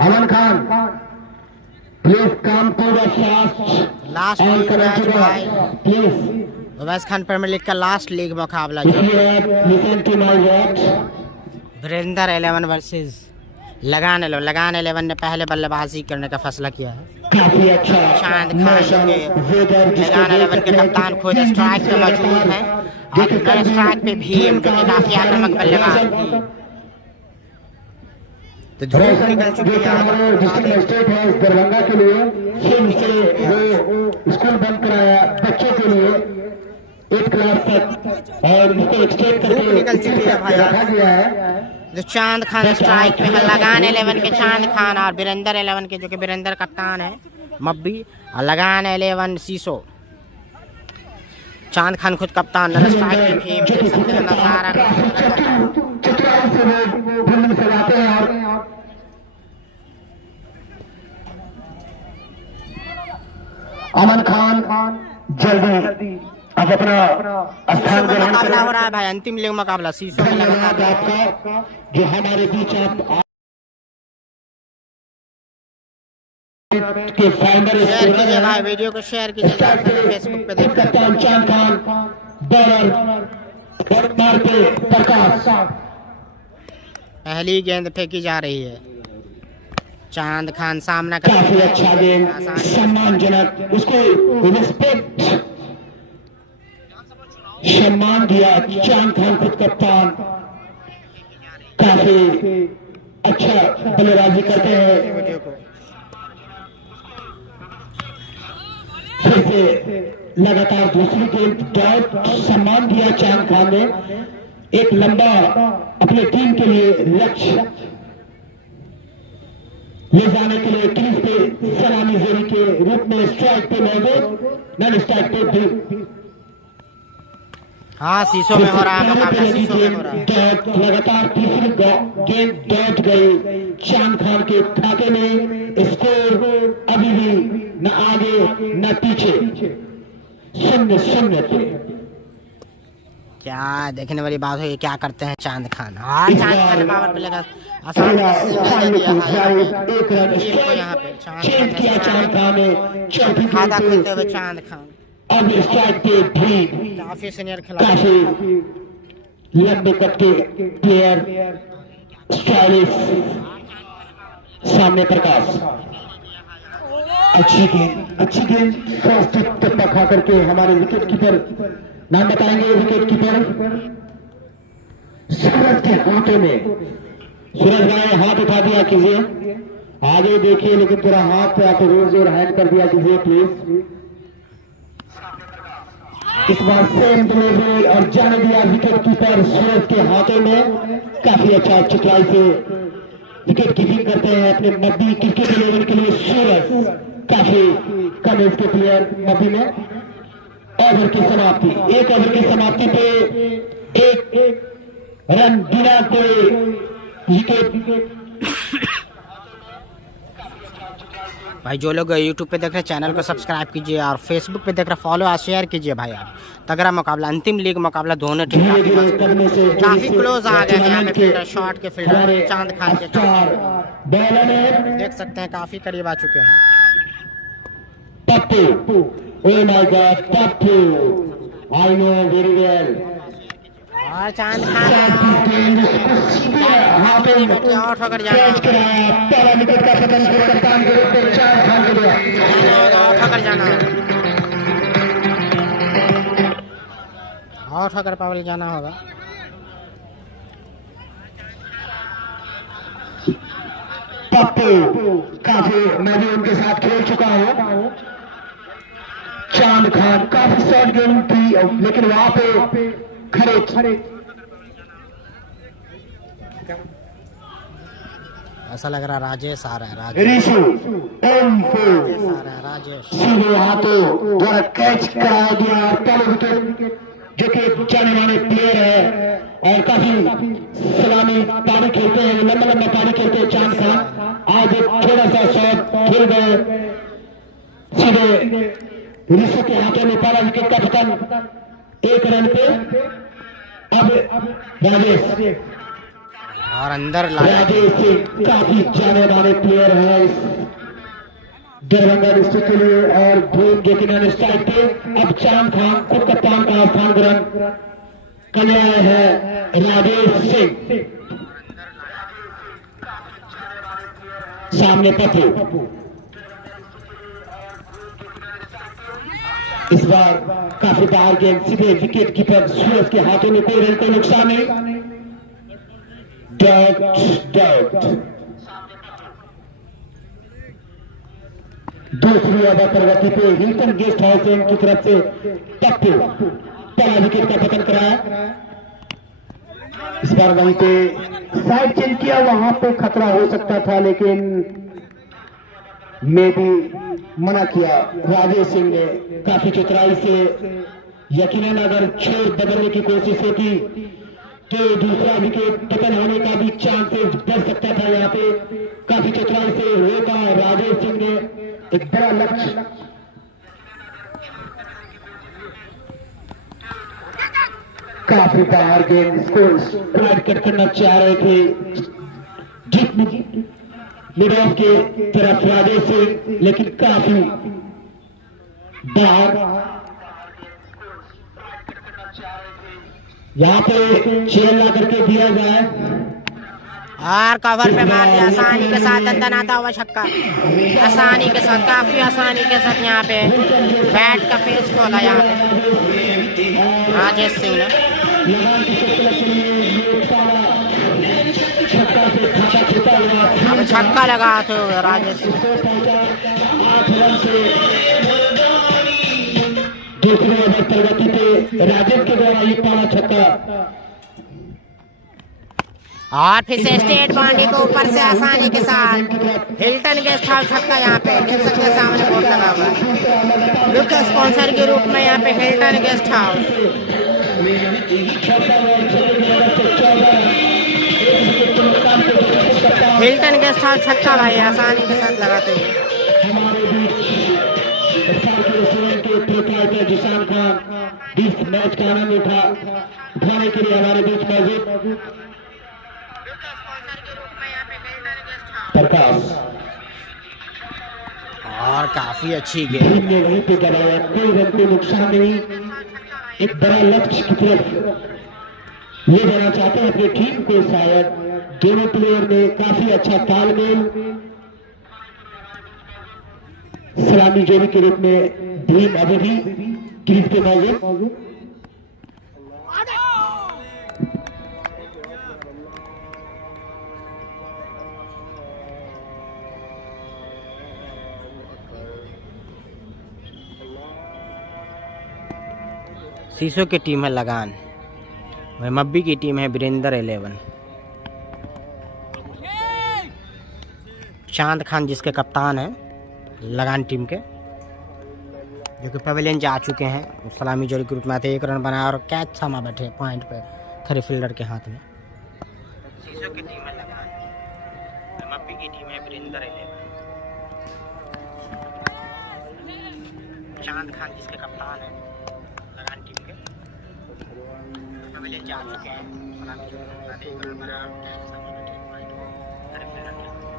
Aman Khan please come to the last league match भाई, please Uwais Khan premier league का last league मुकाबला जो listen to my words. Virendra 11 versus Lagaan 11। लगान 11 ने पहले बल्लेबाजी करने का फैसला किया है। काफी अच्छा चांद खान जो कि लगान 11 के कप्तान खुद स्ट्राइक पे मौजूद हैं और नए स्ट्राइक पे भीम जो कि काफी आक्रामक बल्लेबाज थी। तो धूप निकल चुकी है स्टेट है दरभंगा के लिए, फिर से वो स्कूल बंद कराया बच्चों के लिए 8 क्लास तक, और इसको एक्सटेंड करके निकल चुकी है भाई। रखा गया है। जो चांद खान स्ट्राइक पे है, लगान 11 के चांद खान और वीरेंद्र 11 के जो कि वीरेंद्र कप्तान है मब्बी, और लगान 11 सीसो। चांद खान खुद कप्तान, नए स्ट्राइक पे भीम, देख सकते हैं नजारा। अमन खान जल्दी अब अपना स्थान ग्रहण मुकाबला हो रहा है भाई, अंतिम लीग मुकाबला सीसो में लगातार आपका जो हमारे बीच आप के फाउंडर शेयर कीजिए भाई, वीडियो को शेयर कीजिए, फेसबुक पे देख कप्तान चांद खान, बॉलर मारते प्रकाश। पहली गेंद फेंकी जा रही है, चांद खान सामना कर काफी अच्छा गेंद, सम्मानजनक, उसको रिस्पेक्ट सम्मान दिया चांद खान खुद कप्तान, काफी अच्छा बल्लेबाजी करते हैं। वीडियो को फिर से लगातार दूसरी गेंद डॉट सम्मान दिया चांद खान ने, एक लंबा अपने टीम के लिए लक्ष्य ले जाने के लिए क्रीज पे सलामी जोड़ी के रूप में स्ट्राइक पे मौजूद, नॉन स्ट्राइक पे भी। हाँ सीसो में हो रहा है मुकाबला, सीसो में हो रहा है। डॉट लगातार तीसरी गेंद डॉट गई चांद खान के खाते में। स्कोर अभी भी न आगे न पीछे, 0-0 पे। क्या देखने वाली बात है, क्या करते हैं चांद खान। हाँ चांद खान पावर पे लगा, आसान सिंगल दे दिया है यहाँ पे। चांद खान ने खाता खेलते हुए चांद खान अब स्ट्राइक पे भी काफी सीनियर खिलाड़ी, काफी लंबे कद के प्लेयर, स्टाइलिश, सामने प्रकाश। अच्छी गेंद फर्स्ट टिप्पा खा करके हमारे विकेट कीपर, नाम बताएंगे विकेट कीपर सूरज के हाथों में। सूरज भाई हाथ उठा दिया कीजिए, आगे देखिए, लेकिन थोड़ा हाथ आप रोज और हैंड कर दिया कीजिए प्लीज। इस बार सेम डिलीवरी और जाने दिया विकेट कीपर सूरज के हाथों में। काफी अच्छा चिकलाई से विकेट कीपिंग करते हैं अपने मब्बी क्रिकेट 11 के लिए सूरज, काफी कम एज के प्लेयर मब्बी में। ओवर की समाप्ति, एक ओवर की समाप्ति पे एक रन बिना कोई विकेट। भाई जो लोग यूट्यूब पे देख रहे हैं चैनल को सब्सक्राइब कीजिए और फेसबुक पे देख रहे फॉलो और शेयर कीजिए भाई। आप तगड़ा मुकाबला, अंतिम लीग मुकाबला, दोनों टीम काफी क्लोज आ गए हैं। यहाँ पे फील्डर, शॉट के फील्डर चांद खान के देख सकते हैं काफी करीब आ चुके हैं। Pappu, oh my God Pappu, I know very well. और चांद खान आउट होकर जाना होगा, आउट होकर पावल जाना होगा। पप्पू काफी, मैं भी उनके साथ खेल चुका हूँ। चांद खान काफी शॉर्ट गेम थी, लेकिन वहां पे खड़े ऐसा लग रहा राजेश आ रहा है, राजेश आ रहा है, राजेश सीधे हाथों द्वारा कैच कराया गया। पहले विकेट जो कि जाने माने प्लेयर है और काफी सलामी पानी खेलते हैं, लंबा लंबा पानी खेलते हैं चांद खान। आज एक थोड़ा सा शॉट खेल गए सीधे ऋषि के हाथों में, पहला विकेट का पतन 1 रन पे। अब राजेश और अंदर लाया। राजेश सिंह काफी जाने माने प्लेयर है इस दरभंगा डिस्ट्रिक्ट के लिए। और भूम जो कि स्ट्राइक पे अब चांद खान खुद कप्तान का स्थान ग्रहण करने आए हैं राजेश सिंह। सामने पप्पू। इस बार काफी बाहर गेंद सीधे विकेट कीपर सूरज के हाथों में, कोई रन को नुकसान नहीं। डॉट दूसरी ओवर प्रगति पे हिल्टन गेस्ट हाउस की तरफ से पप्पू पहला विकेट का पतन कराया। इस बार वहीं पे साइड चेंज किया, वहां पे खतरा हो सकता था लेकिन मैं भी मना किया राजेश सिंह ने काफी चतुराई से। यकीनन अगर छोर बदलने की कोशिश होती तो दूसरा विकेट पतन होने का भी चांसेस बढ़ सकता था। यहाँ पे काफी चतुराई से रोका राजेश सिंह ने एक बड़ा लक्ष्य। काफी बाहर गेंद स्कोर स्प्रेड कट करना चाह रहे थे मिड ऑफ के तरफ राजेश सिंह, लेकिन काफी बाहर। यहाँ पे चेयर ला करके दिया जाए और कवर पे मार दिया आसानी के साथ, दंदनाता हुआ छक्का आसानी के साथ, काफी आसानी के साथ यहाँ पे बैट का फेस खोला यहाँ पे राजेश सिंह ने। अब छक्का लगा तो राजेश सिंह। दूसरी ओवर प्रगति पे राजेश के द्वारा एक पाला छक्का। और फिर से स्टेट बाउंड्री को ऊपर से आसानी के साथ हिल्टन गेस्ट हाउस छक्का। यहाँ पे देख सकते हैं सामने बोर्ड लगा हुआ है, मुख्य स्पॉन्सर के रूप में यहाँ पे Hilton guest house. Hilton guest house छक्का भाई आसानी के साथ लगाते हुए। जिशान खान इस मैच का आनंद उठाने के लिए हमारे बीच मौजूद प्रकाश। और काफी अच्छी गेंद ने वहीं पे दबाया, कोई रन को नुकसान नहीं। एक बड़ा लक्ष्य की तरफ ले जाना चाहते हैं अपनी टीम को। शायद दोनों प्लेयर में काफी अच्छा तालमेल। सलामी जोड़ी के रूप में भीम अभी भी क्रीज पे मौजूद। शीशो की टीम है लगान, वह मब्बी की टीम है वीरेंद्र 11। चांद खान जिसके कप्तान हैं लगान टीम के, जो कि पवेलियन जा चुके हैं। सलामी जोड़ी के रूप में आते, 1 रन बनाया और कैच थमा बैठे पॉइंट पे खरे फील्डर के हाथ में। शीशो की टीम है लगान, मब्बी की टीम है वीरेंद्र 11। चांद खान जिसके कप्तान हैं लगान टीम के, पवेलियन जा चुके हैं। सलामी जोड़ी के रूप में आते, 1 रन बनाया और कैच थमा बैठे पॉइंट पे खरे फील्डर के हाथ में।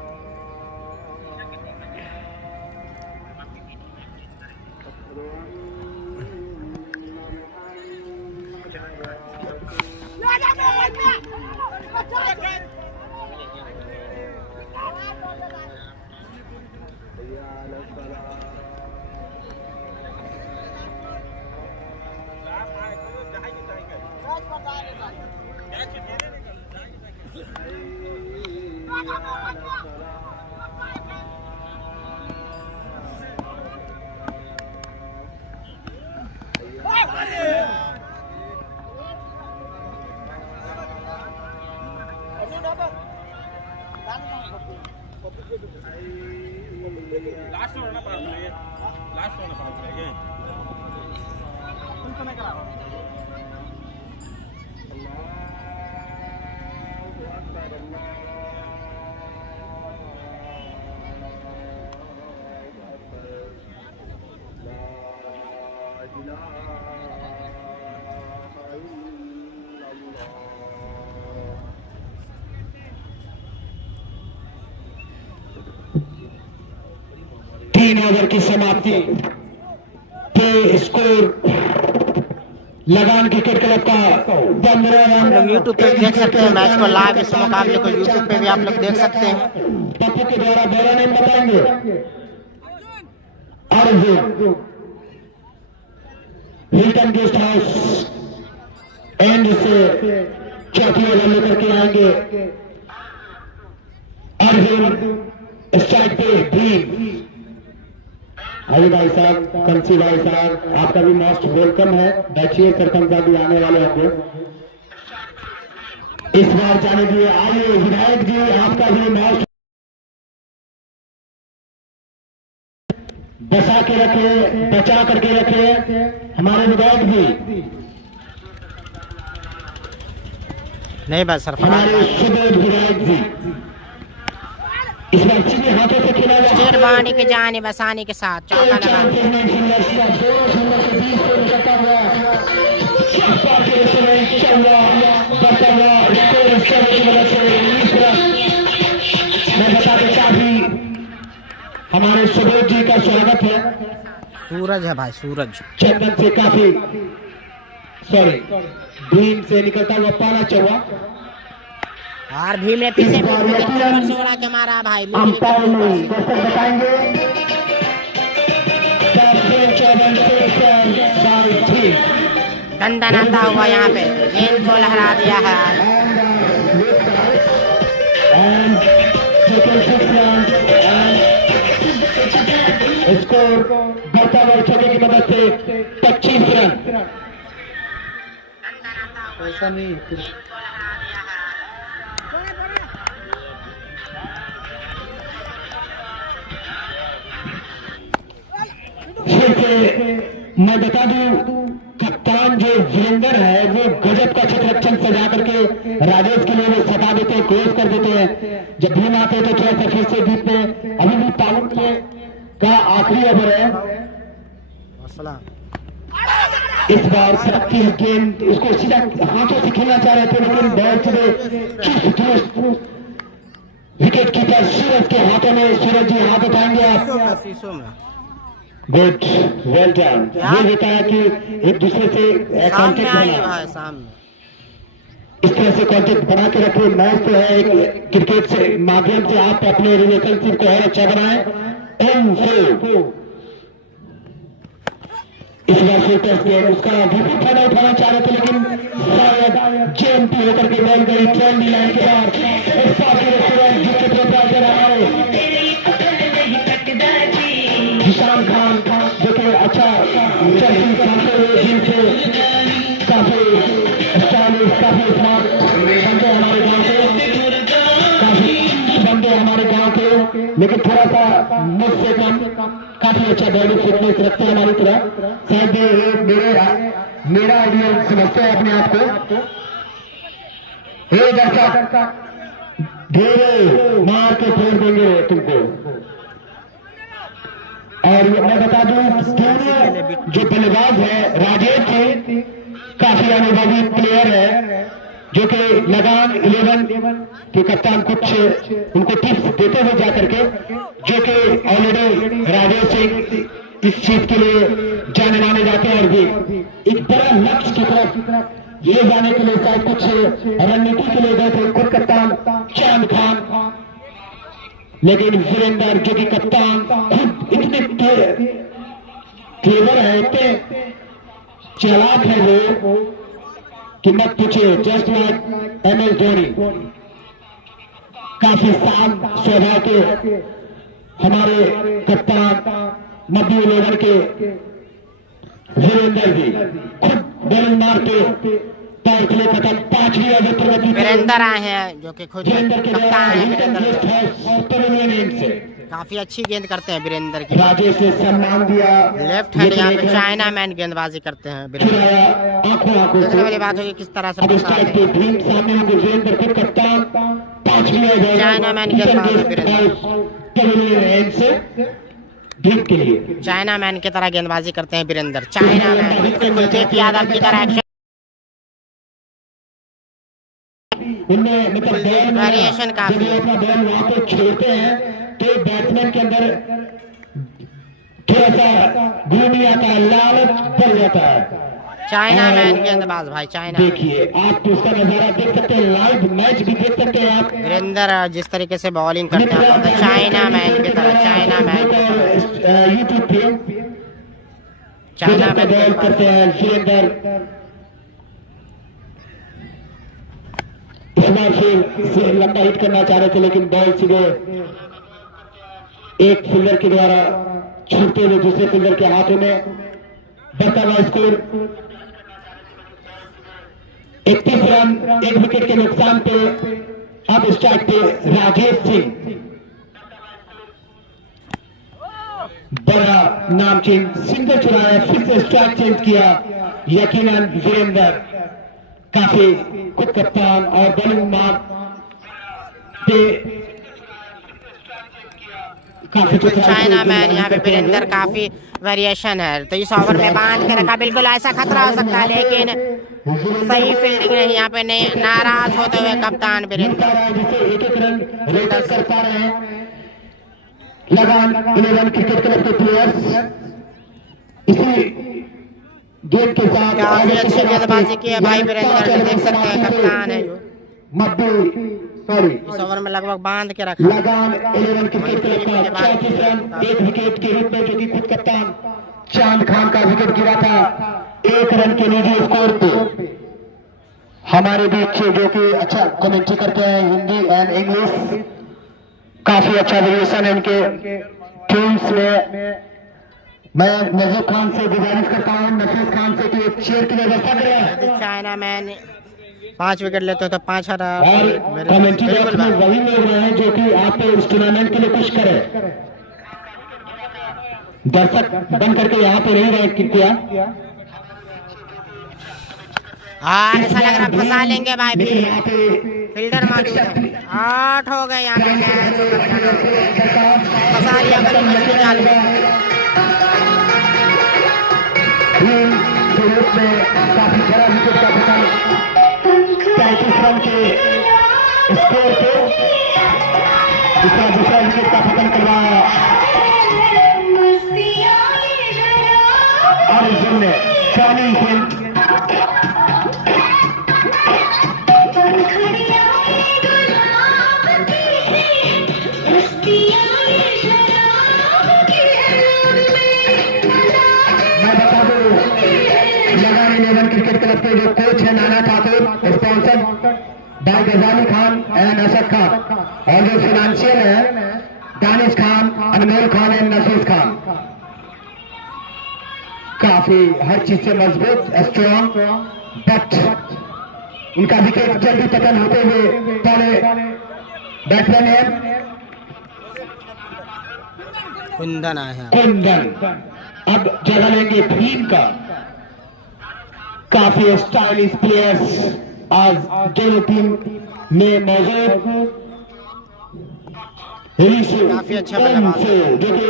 3 ओवर की समाप्ति पे स्कोर लगान क्रिकेट क्लब का 15 रन। लोग यूट्यूब पे देख सकते हैं मैच को लाइव, इस मुकाबले को यूट्यूब पे भी आप लोग देख सकते हैं। पप्पू के द्वारा बड़ा नेम बताएंगे और हिल्टन गेस्ट हाउस एंड से चौथी ओवर लेकर के आएंगे अर्जुन स्ट्राइक पे भीम। हरी भाई साहब, कंसी भाई साहब, आपका भी मोस्ट वेलकम है। बैठिए, सरपंच साहब भी आने वाले होंगे इस बार जाने दिए। आइए विधायक जी, आपका भी मोस्ट बचा के रखे, बचा करके रखे हमारे विधायक जी, नहीं बस सर हमारे सुबोध विधायक जी। इस बार सीधे हाथों से खेला स्टेट बाउंड्री के जाने बसाने के साथ चौका लगा। मैं बता दें काफी हमारे सुबोध जी का स्वागत है। सूरज है भाई, सूरज चंदन से काफी सॉरी भीम से निकलता हुआ पाला चौवा और भीम ने पीछे सोड़ा के मारा भाई। दंडन आता हुआ यहाँ पे गेंद को लहरा दिया है। स्कोर बढ़ता हुआ छक्के की मदद से 25 रन। ऐसा नहीं फिर से मैं बता दूं, कप्तान जो वीरेंद्र है वो गजब का छत्रक्षण सजा करके राजेश के लिए वो सटा देते हैं, क्लोज कर देते हैं। जब भीम आते हैं तो थोड़ा सा फिर से बीच में अभी भी पाउंड का आखिरी ओवर है। इस बार सबकी गेंद उसको सीधा हाथों से खेलना चाह रहे थे, लेकिन बहुत से विकेट कीपर सूरज के हाथों में। सूरज जी हाथ उठाएंगे आप। Good, well done. ये होता है कि एक दूसरे से कांटेक्ट बना, इस तरह से कांटेक्ट बना के रखिए। मैच तो है एक क्रिकेट से माध्यम से आप अपने रिलेशनशिप को और अच्छा बनाएं। इस बार से टेस्ट गेम उसका बिल्कुल फायदा उठाना चाह रहे थे, लेकिन शायद जेएमपी होकर के बॉल गई ट्रेंडी लाइन के बाद निशान खान जो कि अच्छा काफी स्टाइलिश, काफी स्मार्ट बंदे हमारे गांव के, काफी बंदे हमारे गांव के, लेकिन थोड़ा सा मुझसे कम काफी अच्छा बॉडी फिटनेस रखते हैं हमारी तरह। शायद मेरा आइडियल समझते हैं अपने आप को। दर्शक ढेरे मार के फेर देंगे तुमको। और मैं बता दूं, जो बल्लेबाज है राजेश जी काफी अनुभवी प्लेयर है, जो कि लगान 11 के कप्तान कुछ उनको टिप्स देते हुए जाकर के, जो कि ऑलरेडी राजेश सिंह इस चीज के लिए जाने माने जाते हैं और भी एक बड़ा लक्ष्य की तरफ ये जाने के लिए शायद कुछ रणनीति के लिए गए थे खुद कप्तान चांद खान। लेकिन वीरेंद्र जो कि कप्तान खुद इतने क्लेवर है, इतने चालाक है वो कि मत पूछे। जस्ट लाइक MS धोनी, काफी शांत स्वभाव के हमारे कप्तान मध्य 11 के वीरेंद्र जी खुद बॉलिंग मार के पैर के लिए खत्म। 5वीं ओवर प्रगति वीरेंद्र आए हैं जो कि खुद कप्तान है वीरेंद्र। से काफी अच्छी गेंद करते हैं वीरेंद्र की। राजेश ने सम्मान दिया। लेफ्ट हैंड यहाँ पे चाइना मैन गेंदबाजी करते हैं वीरेंद्र। आंखों देखने वाली बात होगी किस तरह से सामने होंगे वीरेंद्र खुद कप्तान। 5वीं ओवर चाइना मैन गेंदबाज वीरेंद्र के लिए चाइना मैन की तरह गेंदबाजी करते हैं वीरेंद्र। चाइना मैन बिल्कुल कुलदीप यादव की तरह एक्शन उनमें मतलब वेरिएशन काफी अपना बॉल वहां पे छोड़ते हैं तो बैट्समैन के अंदर थोड़ा सा घूमी आता है, लालच बढ़ जाता है। चाइना मैन गेंदबाज भाई, चाइना मैन। देखिए आप तो उसका नजारा देख सकते हैं, लाइव मैच भी देख सकते हैं आप। वीरेंद्र जिस तरीके से बॉलिंग करते हैं तो चाइना मैन की तरह, चाइना मैन की तरह, यूट्यूब पे चाइना मैन बॉल करते हैं वीरेंद्र। इस बार फिर लंबा हिट करना चाह रहे थे, लेकिन बॉल सीधे एक फील्डर के द्वारा छूटते हुए दूसरे फील्डर के हाथों में। बढ़ता हुआ स्कोर 31 रन, 1 विकेट के नुकसान पे। अब स्ट्राइक पे राजेश सिंह, बड़ा नामचीन सिंगल चुराया, फिर से स्ट्राइक चेंज किया। यकीनन वीरेंद्र काफी खुद कप्तान और बॉलिंग मार्क पे काफी चाइना मैन। यहाँ पे वीरेंद्र काफी वेरिएशन है, तो इस ओवर में बांध के रखा, बिल्कुल ऐसा खतरा हो सकता है, लेकिन सही फील्डिंग नहीं यहाँ पे, नहीं नाराज होते हुए कप्तान वीरेंद्र। एक रन लेकर कर पा रहे हैं लगान 11 क्रिकेट क्लब के प्लेयर्स। इसी गेम के साथ काफी अच्छी गेंदबाजी की है भाई वीरेंद्र, देख सकते हैं कप्तान है जो इस ओवर में लगभग बांध के रखा। लगान 11 क्रिकेट क्लब का 34 रन, 1 विकेट के रूप में, जो कि खुद कप्तान चांद खान का विकेट गिरा था 1 रन के लीजिए स्कोर पे। हमारे बीच जो कि अच्छा कमेंट्री करते हैं हिंदी एंड इंग्लिश, काफी अच्छा वेरिएशन है इनके टीम्स में। मैं नजीब खान से गुजारिश करता हूँ, नफीस खान से, कि एक चेयर की व्यवस्था करें। चाइना मैन 5 विकेट लेते हो तो 5 और कमेंट्री बॉक्स में वही लोग रहे हैं जो कि आप इस टूर्नामेंट के लिए कुछ करें। दर्शक बन करके यहाँ पे नहीं रहे कृपया। और ऐसा लग रहा फंसा लेंगे भाई, फील्डर मौजूद है। 8 हो गए यहाँ पे, फंसा लिया बड़ी मुश्किल चालू। काफी बड़ा विकेट का पतन 35 रन के स्कोर पे दूसरा विकेट का पतन करवाया और इस दिन में शामिल थे क्रिकेट क्लब के जो कोच है Nana Thakur, sponsor by Gajani Khan and Asad Khan, और जो फाइनेंशियल है दानिश खान, अनमोल खान एंड नफीस खान। काफी हर चीज से मजबूत, स्ट्रॉन्ग, बट उनका विकेट जल्दी पतन होते हुए पहले बैट्समैन है कुंदन आया। कुंदन अब जगह लेंगे भीम का। काफी स्टाइलिश प्लेयर्स आज दोनों टीम में मौजूद। काफी अच्छा बल्लेबाज जो कि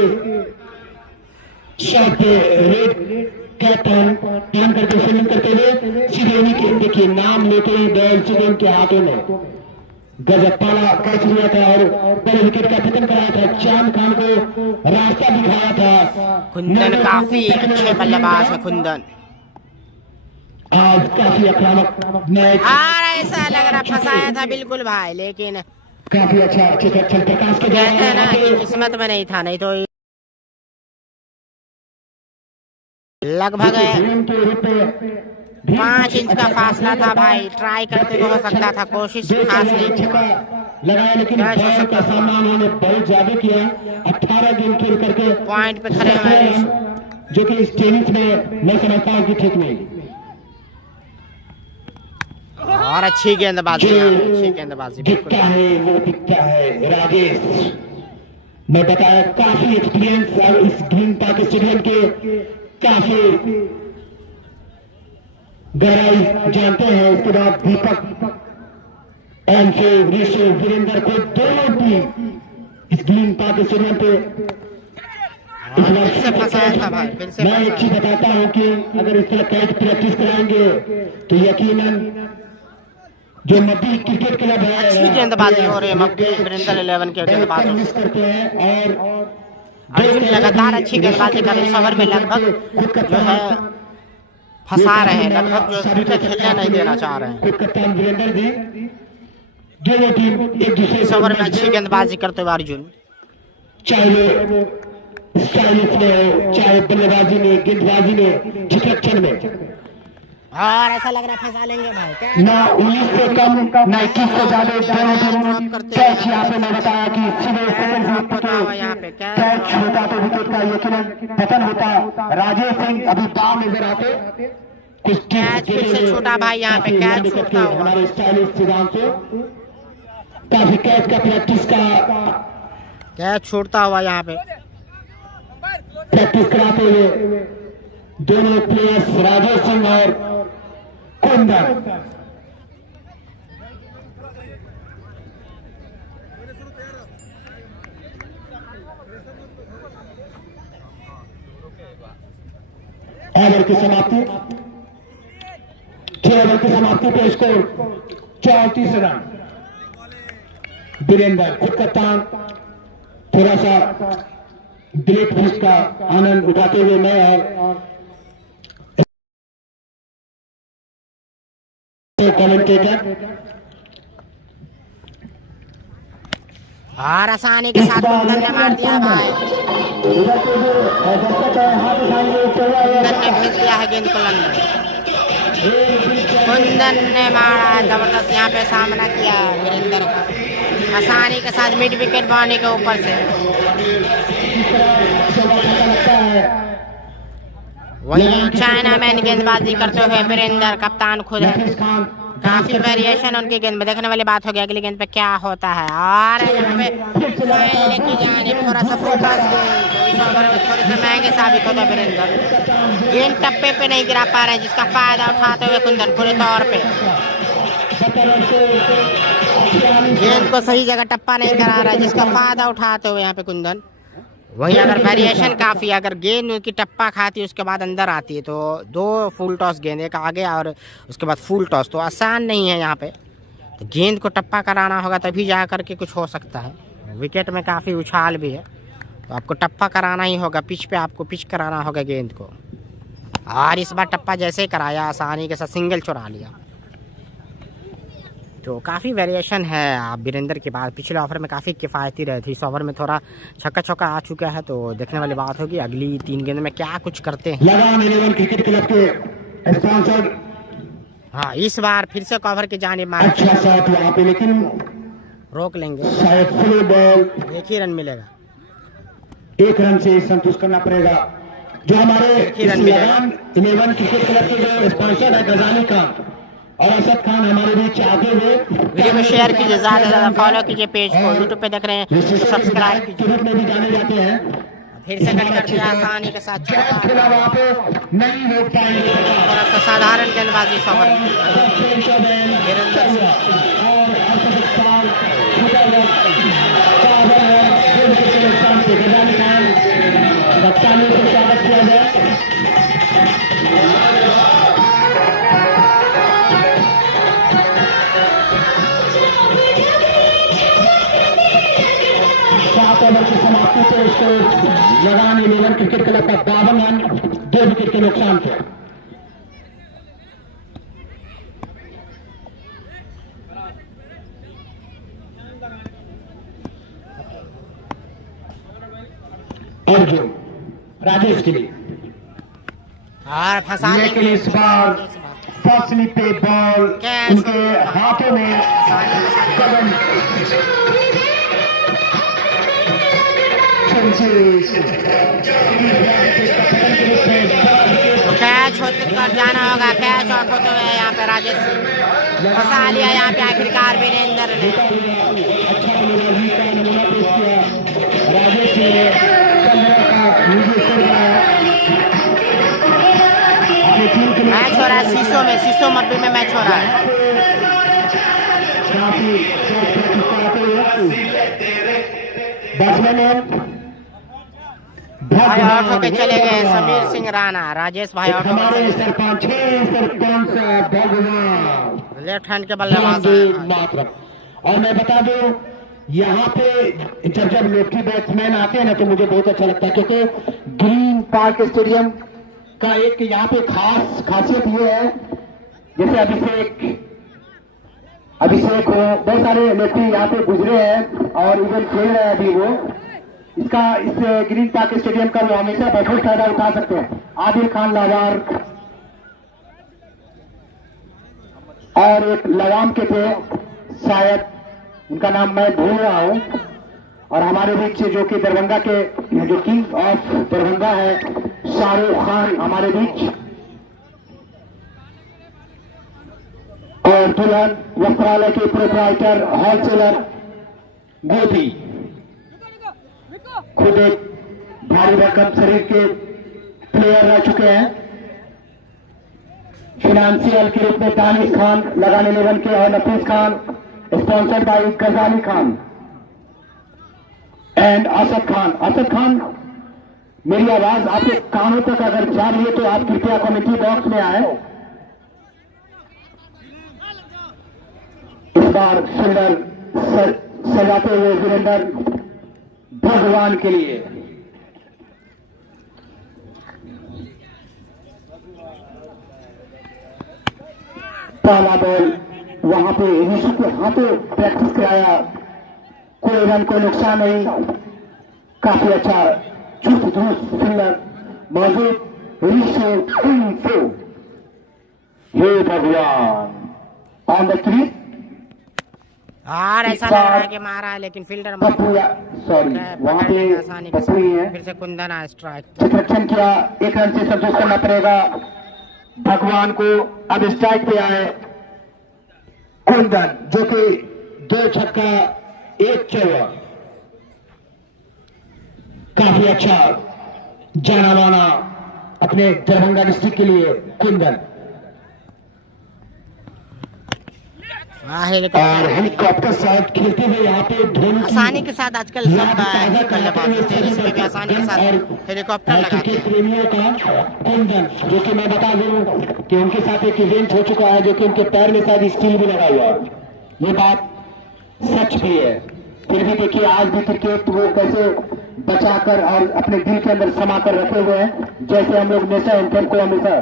शॉट पे रेड कैप पहन करके फील्डिंग करते हुए सीधे उन्हीं के, देखिए नाम लेते ही बैल सीधे उनके हाथों में गजब पाला कैच लिया था और पहले विकेट का पतन कराया था, चांद खान को रास्ता दिखाया था। कुंदन काफी अच्छे बल्लेबाज है कुंदन। आज काफी आक्रामक मैच, ऐसा लग रहा फंसाया था बिल्कुल भाई, लेकिन काफी अच्छा चल प्रकाश के कहते हैं ना कि किस्मत में नहीं था, नहीं तो लगभग 5 इंच का फासला था भाई, ट्राई करते तो हो सकता था, कोशिश खास नहीं लगाया, लेकिन बॉल का सामना उन्होंने बहुत ज्यादा किया। 18 गेंद खेल करके पॉइंट पे खड़े हुए, जो कि इस टेनिस में मैं समझता हूँ कि ठीक नहीं। और अच्छी गेंदबाजी, अच्छी गेंदबाजी दिखता है वो दिखता है राजेश। मैं बताया काफी एक्सपीरियंस और इस ग्रीन पार्क स्टेडियम के काफी गहराई जानते हैं। उसके बाद दीपक एंड फिर ऋषि वीरेंद्र को दोनों टीम इस ग्रीन पार्क स्टेडियम पे फिर से फंसाया था भाई, फिर से मैं एक चीज बताता हूँ कि अगर इस तरह कैच प्रैक्टिस कराएंगे तो यकीनन जो मध्य क्रिकेट क्लब है, अच्छी गेंदबाजी हो रही है मध्य वीरेंद्र 11 के गेंदबाजों मिस करते हैं और अर्जुन लगातार अच्छी गेंदबाजी कर रहे हैं। इस ओवर में लगभग जो है फंसा रहे हैं, लगभग जो क्रिकेट खेलने नहीं देना चाह रहे हैं। कप्तान वीरेंद्र जी, दोनों टीम एक दूसरे इस ओवर में अच्छी गेंदबाजी करते हुए अर्जुन, चाहे स्टाइलिश में हो, चाहे बल्लेबाजी में, गेंदबाजी में, डिफेक्शन में, और ऐसा लग रहा है फंसा लेंगे भाई। क्या ना 19 से कम ना 21 से ज्यादा कैच। यहाँ पे मैं बताया कि यहाँ पे कैच होता तो विकेट का यकीनन पतन होता। राजेश सिंह अभी बाहर नजर आते, कुछ कैच फिर से छूटा भाई, यहाँ पे कैच छूटता हुआ। हमारे स्टाइलिश सिद्धांत से काफी कैच का प्रैक्टिस का कैच छूटता हुआ यहाँ पे प्रैक्टिस कराते हुए दोनों प्लेयर्स राजेश सिंह और कुंदन। ओवर की समाप्ति, 6 ओवर की समाप्ति पे स्कोर 34 रन। वीरेंद्र खुद कप्तान थोड़ा सा ब्रेक फिस्ट का आनंद उठाते हुए मैं और कमेंटेटर और आसानी के साथ कुंदन ने मार दिया भाई। कुंदन ने भेज दिया है गेंद को लंदन। कुंदन ने मारा, जबरदस्त यहाँ पे सामना किया वीरेंद्र का, आसानी के साथ मिड विकेट बाउंड्री के ऊपर से। वही चाइना मैन गेंदबाजी करते हुए वीरेंद्र, कप्तान खुद है। काफी वेरिएशन उनकी गेंद में, देखने वाली बात होगी अगली गेंद पे क्या होता है। और यहाँ पे की जानिब थोड़ा सा फोकस, थोड़े से महंगे साबित होता है वीरेंद्र। गेंद टप्पे पे नहीं गिरा पा रहे हैं, जिसका फायदा उठाते हुए कुंदन पूरे तौर पे गेंद को सही जगह टप्पा नहीं करा रहा है, जिसका फायदा उठाते हुए यहाँ पे कुंदन। वहीं अगर वेरिएशन काफ़ी, अगर गेंद की टप्पा खाती है उसके बाद अंदर आती है तो 2 फुल टॉस गेंद, एक आगे और उसके बाद फुल टॉस, तो आसान नहीं है यहाँ पे। तो गेंद को टप्पा कराना होगा तभी जा कर के कुछ हो सकता है। विकेट में काफ़ी उछाल भी है, तो आपको टप्पा कराना ही होगा, पिच पे आपको पिच कराना होगा गेंद को। और इस बार टप्पा जैसे ही कराया, आसानी के साथ सिंगल चुरा लिया। तो काफ़ी वेरिएशन है आप वीरेंद्र के बाद। पिछले ओवर में काफ़ी किफ़ायती रहे थे, इस ओवर में थोड़ा छक्का चौका आ चुका है, तो देखने वाली बात होगी अगली 3 गेंद में क्या कुछ करते हैं। लगान 11 क्रिकेट क्लब के स्पॉन्सर, हाँ इस बार फिर से कवर की जानिब मार, अच्छा शॉट वहाँ पे, लेकिन रोक लेंगे, शायद फुल बॉल 1 ही रन मिलेगा। 1 रन से संतुष्ट करना पड़ेगा। जो हमारे लगान 11 क्रिकेट क्लब के जो स्पॉन्सर है गजानी खान और असद खान हमारे बीच आते हुए। वीडियो को शेयर कीजिए, ज़्यादा से ज़्यादा फॉलो कीजिए पेज को, यूट्यूब पे देख रहे हैं तो सब्सक्राइब कीजिए। में भी जाने जाते हैं, फिर से कट कर दिया आसानी के साथ, खेला वहाँ पे नहीं रोक पाएंगे। थोड़ा सा साधारण गेंदबाजी सफर वीरेंद्र सिंह। कप्तानी से स्वागत किया जाए। ओवर की समाप्ति पे इसको लगान 11 क्रिकेट क्लब का 52 रन 2 विकेट के नुकसान पे। अर्जुन राजेश के लिए और फंसाने के लिए इस बार फर्स्ट स्लिप पे बॉल उनके हाथों में कदम कैच कर जाना होगा, कैच आउट होते हुए यहाँ पे राजेश सिंह फंसा लिया यहाँ पे आखिरकार वीरेंद्र ने। मैच हो रहा है शीशो मब्बी में मैच हो रहा है। भाई आउट होके चले गए समीर सिंह राणा, राजेश भाई आउट होके लेफ्ट हैंड के बल्लेबाज। और मैं बता दूं यहाँ पे जब लेफ्टी बैट्समैन आते हैं ना तो मुझे बहुत अच्छा लगता है, क्योंकि ग्रीन पार्क स्टेडियम का एक यहाँ पे खासियत ये है, जैसे अभिषेक हो, बहुत सारे लेफ्टी यहाँ पे गुजरे हैं और इवन खेल रहे हैं अभी वो। इस ग्रीन पार्क स्टेडियम का वो हमेशा भरपूर फायदा उठा सकते हैं। आदिल खान लावार और एक लवाम के थे, शायद उनका नाम मैं भूल रहा हूं, और हमारे बीच जो कि दरभंगा के जो किंग ऑफ दरभंगा है शाहरुख खान हमारे बीच, और दुल्हन वस्त्रालय के प्रोपराइटर होलसेलर मोदी, खुद एक भारी भरकम शरीर के प्लेयर रह चुके हैं। फिनेंशियल के रूप में दानिश खान लगाने 11 के और नफीस खान, स्पॉन्सर्ड बाय गजाली खान एंड असद खान। असद खान, मेरी आवाज आपके कानों तक अगर जा रही है तो आप कृपया कमेटी बॉक्स में आए। इस बार फील्डर सजाते हुए वीरेंद्र भगवान के लिए, पहला बॉल वहां पे ऋषि के हाथों प्रैक्टिस कराया, कोई रन को नुकसान नहीं, काफी अच्छा चुस्त फील्डर मौजूद ऋषि। हे भगवान ऑन द क्रीज, और ऐसा लग रहा है कि मारा है लेकिन फील्डर सॉरी वहां पे आसानी पकड़ी है, फिर से कुंदन स्ट्राइक चित्रक्षण किया, 1 रन से संतोष करना पड़ेगा भगवान को। अब स्ट्राइक पे आए कुंदन, जो कि 2 छक्का 1 चौका, काफी अच्छा जाना माना अपने दरभंगा डिस्ट्रिक्ट के लिए कुंदन। और हेलीकॉप्टर शॉट खेलते हुए यहाँ पे धोनी आसानी के साथ आजकल सब बल्लेबाज इसमें भी आसानी के साथ हेलीकॉप्टर लगाते हैं। प्रेमियों का कुंदन, जो कि मैं बता दूं कि उनके साथ एक इवेंट हो चुका है जो कि उनके पैर में शायद स्टील भी लगा हुआ है, ये बात सच भी है। फिर भी देखिए आज भी क्रिकेट वो कैसे बचाकर और अपने दिल के अंदर समा कर रखे हुए हैं, जैसे हम लोग नेशनल एंथम को हमेशा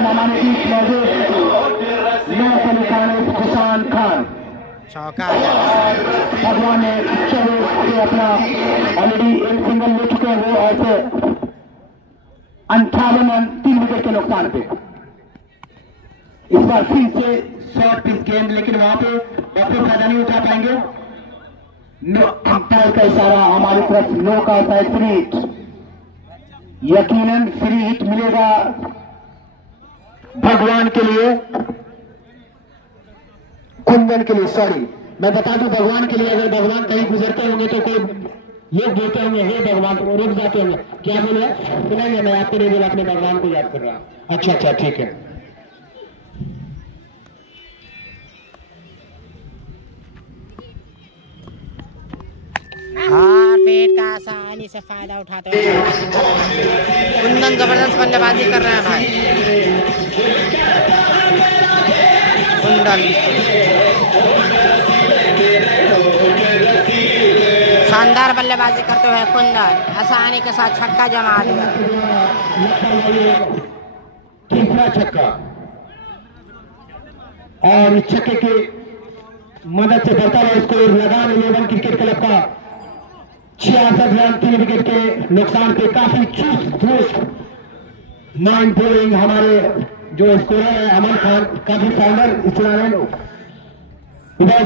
हमारे बीच मौजूद हुसैन खान चौका भगवान ने अपना ऑलरेडी एक सिंगल ले चुके हैं वो, ऐसे 58 रन 3 विकेट के नुकसान पे। इस बार फिर से शॉर्ट पिच गेंद, लेकिन वहां पे डॉक्टर फायदा नहीं उठा पाएंगे। अंपायर का इशारा हमारी तरफ, नो का होता है फ्री हिट, यकीनन फ्री हिट मिलेगा भगवान के लिए, कुंदन के लिए। सॉरी मैं बता दूं भगवान के लिए, अगर भगवान कहीं गुजरते होंगे तो कोई लोग बोलते होंगे हे भगवान, तो रुक जाते होंगे, क्या बोले सुनाइए, मैं आपको नहीं बोला, अपने भगवान को याद कर रहा। अच्छा ठीक है। पेट का आसानी से फायदा उठाते हुए कुंदन जबरदस्त बल्लेबाजी कर रहे हैं भाई। कुंदन शानदार बल्लेबाजी करते हुए कुंदन आसानी के साथ छक्का जमा दिया, तीसरा छक्का, और इस छक्के की मदद से बढ़ता हुआ स्कोर लगान 11 क्रिकेट क्लब का 66 रन 3 विकेट के नुकसान पे। काफी चुस्त माइंड ब्लोइंग हमारे जो स्कोरर है अमन खान, काफी फाउंडर इस टूर्नामेंट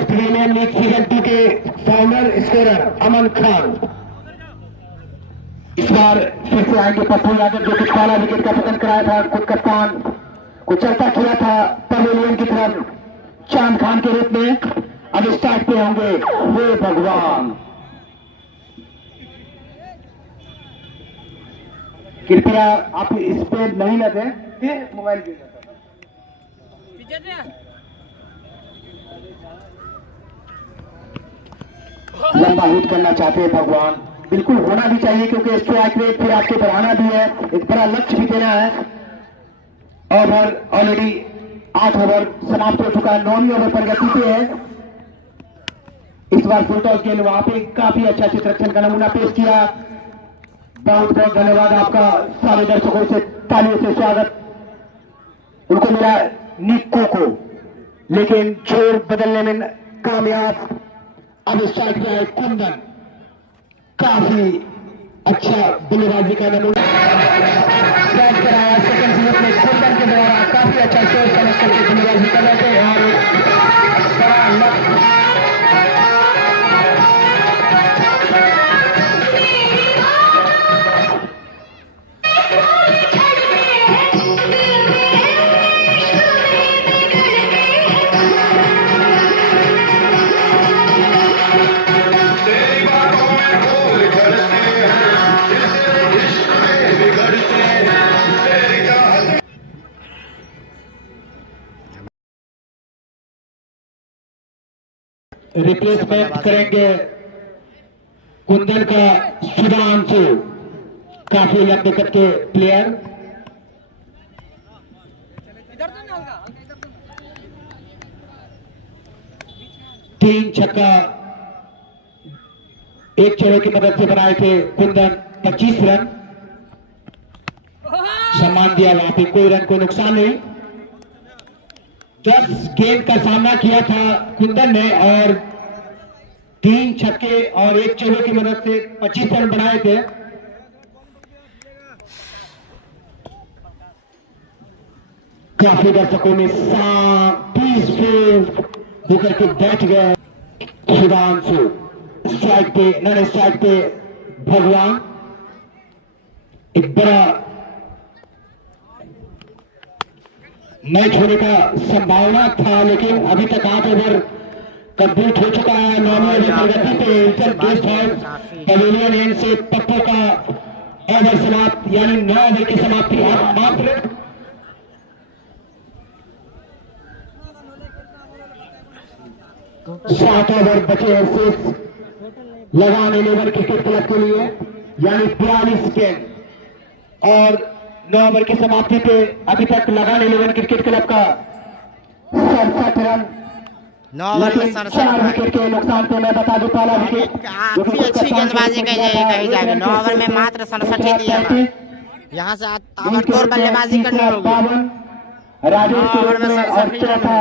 प्रीमियर लीग सीजन 2 के फाउंडर स्कोरर अमन खान। इस बार फिर से आएंगे पप्पू यादव, जो कि पहला विकेट का पतन कराया था, खुद कप्तान को चलता किया था पवेलियन की तरफ चांद खान के रूप में। अब स्टार्ट पे होंगे हे भगवान, कृपया आप इस पे नहीं लगे, मोबाइल लंबा हिट करना चाहते हैं भगवान, बिल्कुल होना भी चाहिए क्योंकि स्ट्राइक रेट फिर आपके बढ़ाना भी है, एक बड़ा लक्ष्य भी देना है। ओवर ऑलरेडी 8 ओवर समाप्त हो चुका है, 9वीं ओवर प्रगति पे है। इस बार फुल टॉस गेंद वहां पे काफी अच्छा चित्रक्षण का नमूना पेश किया। बहुत बहुत धन्यवाद आपका, सारे दर्शकों से तालियों से स्वागत। उनको मिला निक्को को, लेकिन छोर बदलने में कामयाब। अब स्ट्राइक पे है कुंदन, काफी अच्छा बल्लेबाजी का नमूना स्ट्राइक कराया। सेकंड सीरीज में कुंदन के द्वारा काफी अच्छा शॉट कनेक्ट करके बल्लेबाजी कर रहे थे और बड़ा लक्ष्य रिप्लेसमेंट करेंगे कुंदन का सुधांशु, काफी लंबे कद के प्लेयर। तीन छक्का एक चौके की मदद से बनाए थे कुंदन, 25 रन सम्मान दिया, वहां पे कोई रन को नुकसान नहीं। 10 गेंद का सामना किया था कुंदन ने और 3 छक्के और एक चौके की मदद से 25 रन बनाए थे। काफी दर्शकों ने पीसफुल होकर के बैठ गए। सुधांशु स्ट्राइक पे, नन स्ट्राइक पे भगवान, एक बड़ा मैच होने का संभावना था, लेकिन अभी तक 8 ओवर कंप्लीट हो चुका है। 9वीं ओवर प्रगति पे inter guest house pavilion and से पप्पू का ओवर समाप्त, यानी 9 ओवर की समाप्ति अब मात्र 7 ओवर बचे हैं शेष लगान 11 क्रिकेट क्लब के लिए, यानी 42 गेंद और 9 ओवर की समाप्ति पे अभी तक लगान 11 क्रिकेट क्लब का 67 रन। 9 ओवर में 67 विकेट के नुकसान पे मैं बता दूं पहला विकेट काफी अच्छी गेंदबाजी कही जाएगी। 9 ओवर में मात्र 67 ही दिया है। यहाँ से ताबड़तोड़ बल्लेबाजी करनी होगी। राजेश के रूप में और चौथा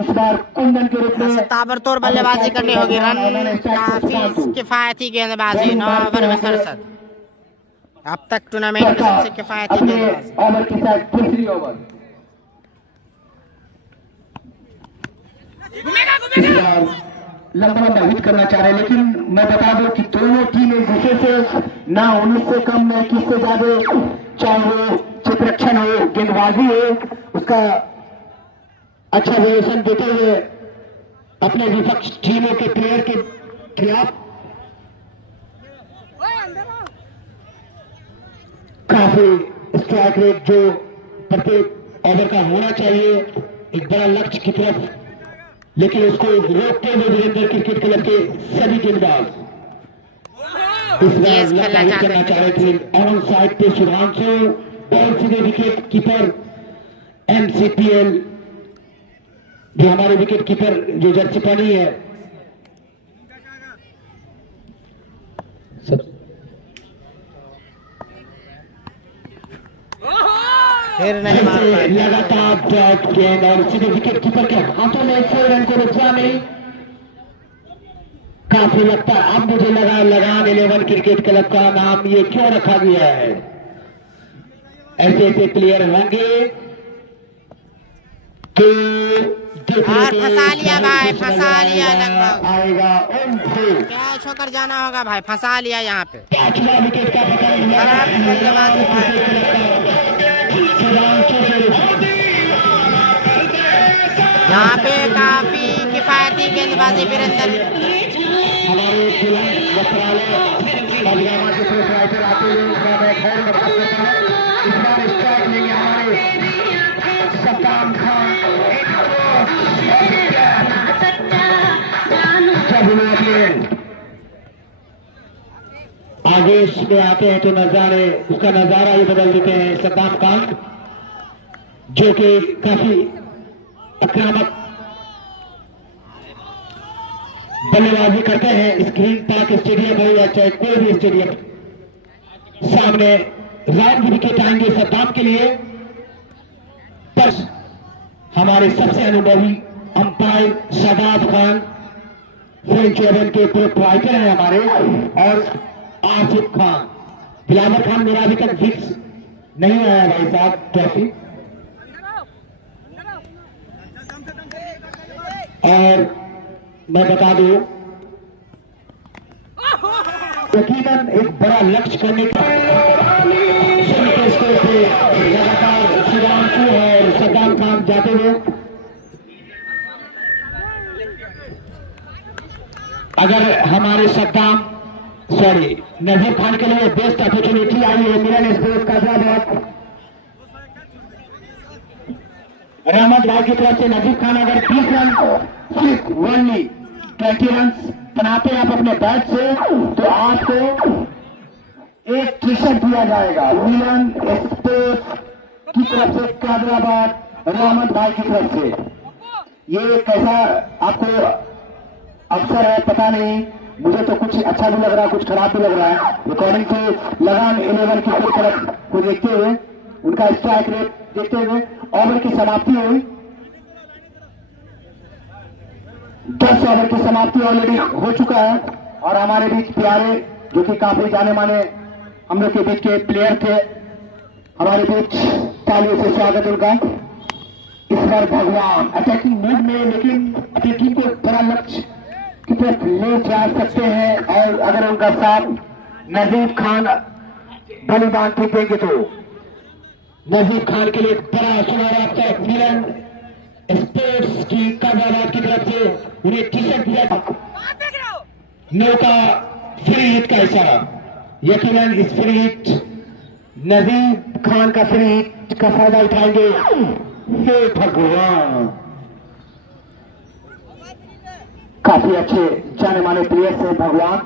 इस बार कुंदन के रूप में ताबड़तोड़ बल्लेबाजी करनी होगी। रन काफी किफायती गेंदबाजी, 9 ओवर में 67 अब तक टूर्नामेंट में सबसे किफायती गेंदबाजी। ओवर की साइड दूसरी ओवर लंबा हिट करना चाह रहे हैं, लेकिन मैं बता दूं कि दोनों टीम एक दूसरे से ना 19 से कम में किससे ज्यादा, चाहे वो चित्रक्षण हो, गेंदबाजी हो, उसका अच्छा प्रदर्शन देते हुए अपने विपक्ष टीमों के प्लेयर के खिलाफ काफी स्ट्राइक रेट जो प्रत्येक ओवर का होना चाहिए, एक बड़ा लक्ष्य की तरफ, लेकिन उसको रोकते हुए वीरेंद्र क्रिकेट क्लब के सभी गेंदबाज इस बार लंबा करना चाह रहे थे। ऑन साइड पे सुधांशु, बॉल सीधे विकेट कीपर MCPL जो हमारे विकेट कीपर जो जर्सी पहनी है फिर नहीं मार पाए। लगातार डॉट गेंद और सीधे विकेट कीपर के हाथों में 4 रन को नुकसान नहीं। काफी लगता है, अब मुझे लगा लगान 11 क्रिकेट क्लब का नाम ये क्यों रखा गया है। ऐसे ऐसे प्लेयर होंगे तो और फंसा लिया भाई, फंसा लिया लगभग आएगा कैच होकर जाना होगा भाई, फंसा लिया यहाँ पे। विकेट का खराब बल्लेबाजी यहाँ पे काफी किफायती गेंदबाजी वीरेंद्र। हमारे बलियामा के थ्रू राइटर आते हुए इस बार स्ट्राइक लेंगे हमारे सत्ताम खान। जब उन्हें अपने आवेश में आते हैं तो नजारे उसका नजारा ही बदल देते हैं। सद्दाम खान जो कि काफी आक्रामक बल्लेबाजी करते हैं। स्क्रीन पार्क स्टेडियम हो या चाहे कोई भी स्टेडियम, सामने राउंड की विकेट आएंगे सद्दाम के लिए। पर हमारे सबसे अनुभवी umpire Shadab Khan French oven के प्रोप्राइटर हैं हमारे, और आसिफ खान। दिलावर खान मेरा अभी तक फिक्स नहीं आया भाई साहब ट्रॉफी। और मैं बता दूं यकीनन एक बड़ा लक्ष्य करने का लगातार शिवांशु और सद्दाम खान जाते हुए, अगर हमारे नजीर खान के लिए बेस्ट अपॉर्चुनिटी आई है। मिलन स्पोर्ट्स का बहुत रहमत भाई की तरफ से नजीर खान अगर 30 रन सिर्फ ओनली 20 रन बनाते हैं आप अपने बैट से, तो आपको एक टी शर्ट दिया जाएगा मिलन स्पोर्ट्स की तरफ से, कादराबाद रहमत भाई की तरफ से। ये कैसा आपको अवसर है पता नहीं, मुझे तो कुछ अच्छा भी लग रहा है, कुछ खराब भी लग रहा है। अकॉर्डिंग टू लगान 11 की तरफ को देखते हुए, उनका स्ट्राइक रेट देखते हुए, ओवर की समाप्ति हुई, 10 ओवर की समाप्ति ऑलरेडी हो चुका है। और हमारे बीच प्यारे जो कि काफी जाने माने हम लोग के बीच के प्लेयर थे, हमारे बीच तालियों से स्वागत उनका। इस बार भगवान अटैकिंग मूड में, लेकिन अपनी टीम को बड़ा लक्ष्य की तरफ ले जा सकते हैं, और अगर उनका साथ नजीब खान बलिदान ठीक देंगे तो नजीब खान के लिए बड़ा सुनहरा मिलन स्पोर्ट्स की कादराबाद की तरफ से उन्हें टी शर्ट दिया। नौका फ्री हिट का इशारा, यकीनन इस फ्री हिट नजीब खान का फ्री हिट का फायदा उठाएंगे। हे भगवान, काफी अच्छे जाने माने प्लेयर्स हैं भगवान।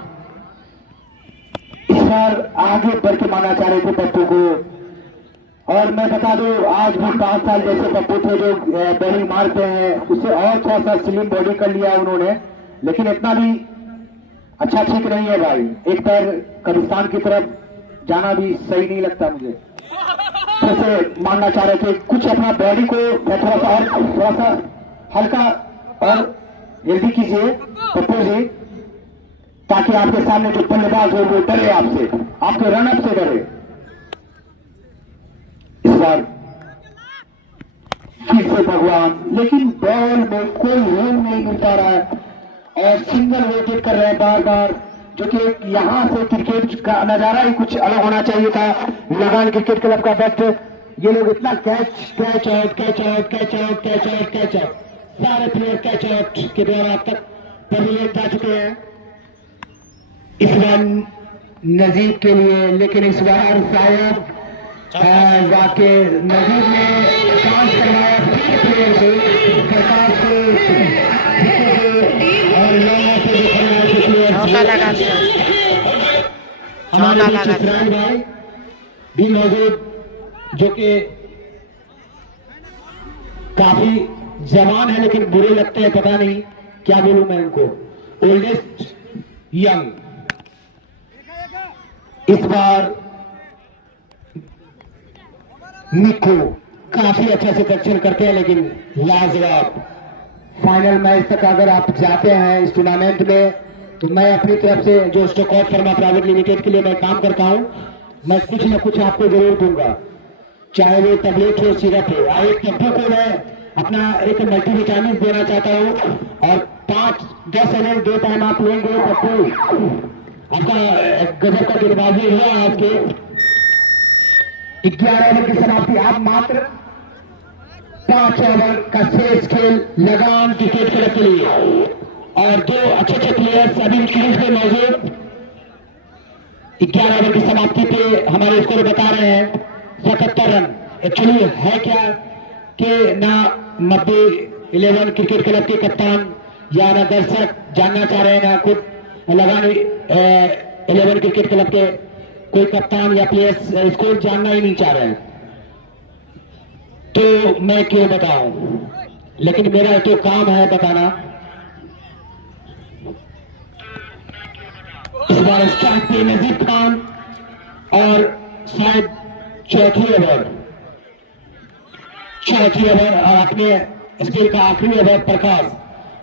इस बार आगे बढ़ के माना चाह रहे थे पप्पू को, और मैं बता दूं आज भी 5 साल जैसे पप्पू थे जो बॉलिंग मारते हैं, उससे और थोड़ा सा स्लिम बॉडी कर लिया उन्होंने, लेकिन इतना भी अच्छा ठीक नहीं है भाई। एक पैर कब्रिस्तान की तरफ जाना भी सही नहीं लगता मुझे। जैसे मानना चाह रहे थे कुछ अपना बॉडी को थोड़ा सा हल्का और हेल्दी कीजिए पप्पू जी, ताकि आपके सामने जो बल्लेबाज हो वो डरे आपसे, आपके रनअप से डरे। इस बार फिर से भगवान, लेकिन बॉल में कोई रोल नहीं मिल पा रहा है और सिंगल विकेट कर रहे हैं बार बार, जो कि यहाँ से क्रिकेट का नजारा ही कुछ अलग होना चाहिए था। लगान क्रिकेट क्लब का बेस्ट, ये लोग इतना कैच आउट सारे प्लेयर कैच आउट के द्वारा अब तक पवेलियन जा चुके हैं इस बार नजीब के लिए, लेकिन इस बार शायद वाकई नजीब ने चांस करवाया प्लेयर से, भाई भी मौजूद, जो कि काफी जवान है लेकिन बुरे लगते हैं, पता नहीं क्या बोलूं मैं उनको। ओल्डेस्ट यंग इस बार निको काफी अच्छा से दर्शन करते हैं, लेकिन लाजवाब फाइनल मैच तक अगर आप जाते हैं इस टूर्नामेंट में, तो मैं अपनी तरफ से जो स्टॉकआउट फर्मा प्राइवेट लिमिटेड के लिए मैं काम करता हूं, मैं कुछ न कुछ आपको जरूर दूंगा, चाहे वो टैबलेट हो, सिरप हो। एक पप्पू को मैं अपना एक मल्टीविटामिन देना चाहता हूं, और 5-10 ml 2 टाइम आप लेंगे पप्पू, आपका गजब का गेंदबाजी हुआ आज के 11 ओवर की समाप्ति। आप मात्र 5 ओवर का शेष खेल लगान क्रिकेट क्लब के लिए, और 2 अच्छे प्लेयर्स अभी क्रीज पे मौजूद। 11 ओवर की समाप्ति पे हमारे स्कोर बता रहे हैं 77 रन। एक्चुअली है क्या कि ना मध्य 11 क्रिकेट क्लब के कप्तान या ना दर्शक जानना चाह रहे हैं, ना खुद लगान 11 क्रिकेट क्लब के कोई कप्तान या प्लेयर्स स्कोर जानना ही नहीं चाह रहे हैं, तो मैं क्यों बताऊं, लेकिन मेरा तो काम है बताना। इस बार स्ट्राइक पे नजीब खान और शायद चौथी ओवर और अपने स्पेल का आखिरी ओवर प्रकाश।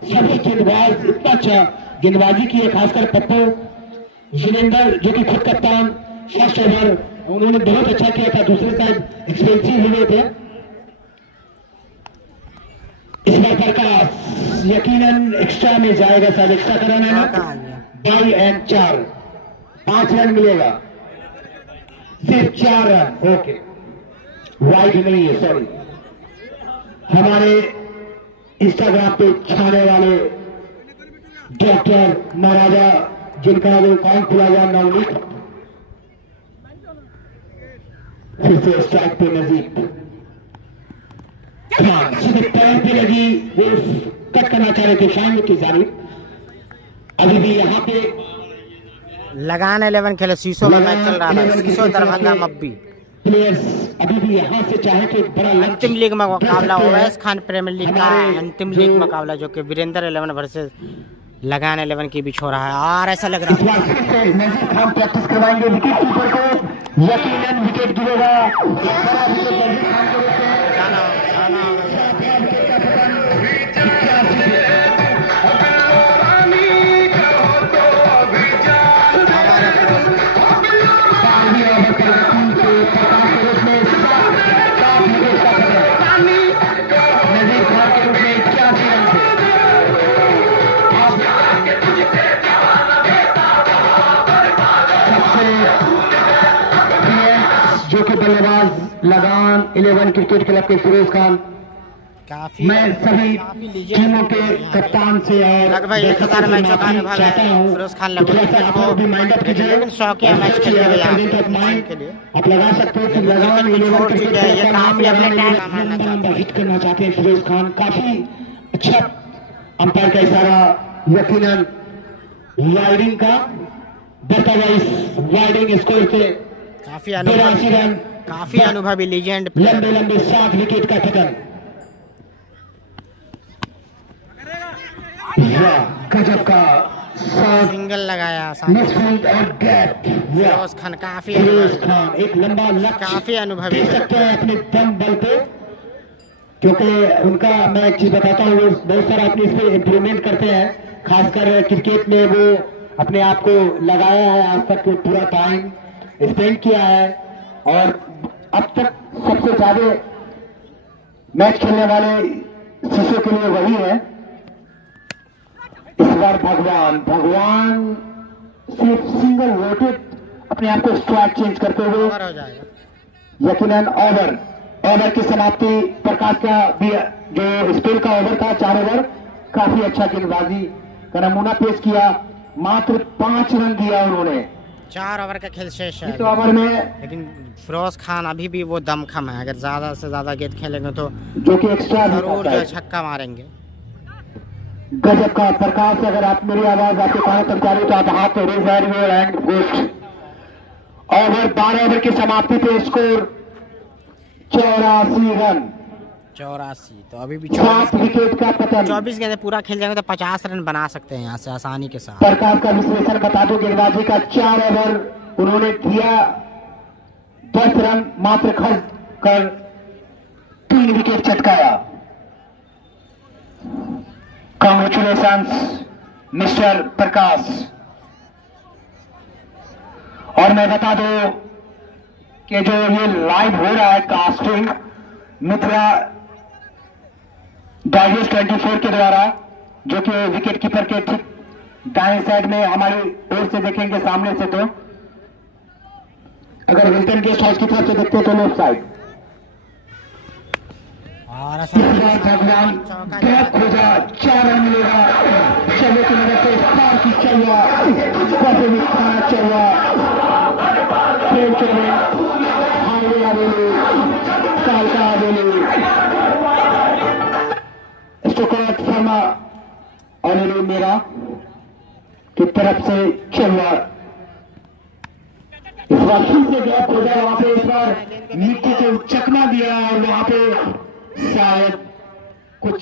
सभी गेंदबाज इतना अच्छा गेंदबाजी की है, खासकर पप्पू जिनेंद्र जो कि खुद कप्तान। फर्स्ट ओवर उन्होंने बहुत अच्छा किया था, दूसरे साइड एक्सपेंसिव हुए थे। इस बार प्रकाश यकीनन एक्स्ट्रा में जाएगा, शायद एक्स्ट्रा कराना है। 5 रन मिलेगा, सिर्फ 4 रन। ओके, वाइड नहीं है, सॉरी। हमारे इंस्टाग्राम पे छाने वाले डॉक्टर महाराजा जिनका वो अकाउंट खुला हुआ नवनीत, फिर से स्ट्राइक पे नजीब खान, सीधे पैर पे लगी, वो कट करना चाह रहे थे शामिल की जानिब। अभी भी यहाँ पे लगान 11 खेले शीशो में मैच चल रहा है, शीशो दरभंगा मब्बी प्लेयर्स अभी भी यहाँ से चाहे तो बड़ा अंतिम लीग में मुकाबला ओवैस खान प्रीमियर लीग का अंतिम लीग मुकाबला जो कि वीरेंद्र 11 वर्सेस लगान 11 की बीच हो रहा है। और ऐसा लग रहा है नजीब खान प्रैक्टिस करवाएंगे विकेट कीपर को, यकीनन विकेट गिरेगा। बड़ा विकेट नजीब खान को देते हैं। जाना जो कि बल्लेबाज लगान 11 क्रिकेट क्लब के फिरोज खान। काफी मैं सभी टीमों के कप्तान से और लगभग 1000 मैचों का अनुभव है फिरोज खान लेकिन शौकिया मैच खेलते हुए आप लगा सकते हो कि लगान 11 क्रिकेट ये काफी अपने टाइम हिट करना चाहते हैं फिरोज खान। काफी अच्छा अंपायर का इशारा, यकीनन वाइडिंग का देता हुआ इस वाइडिंग स्कोर से काफी अनुभवी लीजेंड लंबे 7 विकेट का पतन। गजब का सिंगल लगाया और गैप। फिरोज खान काफी एक लंबा लक्ष्य काफी अनुभवी दे सकते हैं अपने दम बल पे, क्योंकि उनका मैं एक चीज बताता हूँ, वो बहुत सारा अपने इस पे इम्प्रूवमेंट करते हैं। खासकर क्रिकेट में वो अपने आप को लगाया है, आज तक पूरा टाइम स्पेंड किया है और अब तक सबसे ज्यादा मैच खेलने वाले शिशु के लिए वही है। इस बार भगवान सिर्फ सिंगल वोटेड अपने आप को स्ट्राइक चेंज करते हुए यकीनन ओवर की समाप्ति। प्रकाश का भी जो स्पेल का ओवर था 4 ओवर, काफी अच्छा गेंदबाजी का नमूना पेश किया। मात्र 5 रन दिया उन्होंने, 4 ओवर का खेल शेष है। तो ओवर में लेकिन फिरोज खान अभी भी वो दमखम है, अगर ज्यादा से ज्यादा गेंद खेलेंगे तो जो कि एक्स्ट्रा जरूर जो छक्का मारेंगे। गजब का प्रकाश, अगर आप मेरी आवाज आपके कानों तक जा रही तो आप हाथ एंड गोस्ट। ओवर 12 ओवर की समाप्ति पे स्कोर 84 रन, 84। तो अभी भी 7 विकेट का पतन। 24 गेंदें पूरा खेल जाएंगे तो 50 रन बना सकते हैं यहाँ से आसानी के साथ। प्रकाश का विश्लेषण बता दो, गेंदबाजी का 4 ओवर उन्होंने किया, 10 रन मात्र खर्च कर 3 विकेट चटकाया। कांग्रेचुलेशंस मिस्टर प्रकाश। और मैं बता दूं कि जो ये लाइव हो रहा है कास्टिंग मित्रा डाइजेस्ट 24 के द्वारा, जो कि विकेट कीपर के ठीक दाएं साइड में हमारी ओर से देखेंगे सामने से, तो अगर हिल्टन गेस्ट हाउस की तरफ से देखते तो लेफ्ट साइड। और भगवान गैप खोजा, 4 रन मिलेगा। चलो की नजर से स्टार की चौवा, चौवा खेल के में हाईवे आवेली, कालका आवेली, स्टोकराट शर्मा और मेरा की तरफ से चौवा इस बार फिर से गैप हो गया वहां पे, इस बार मिट्टी को चकमा दिया और वहां पे शायद कुछ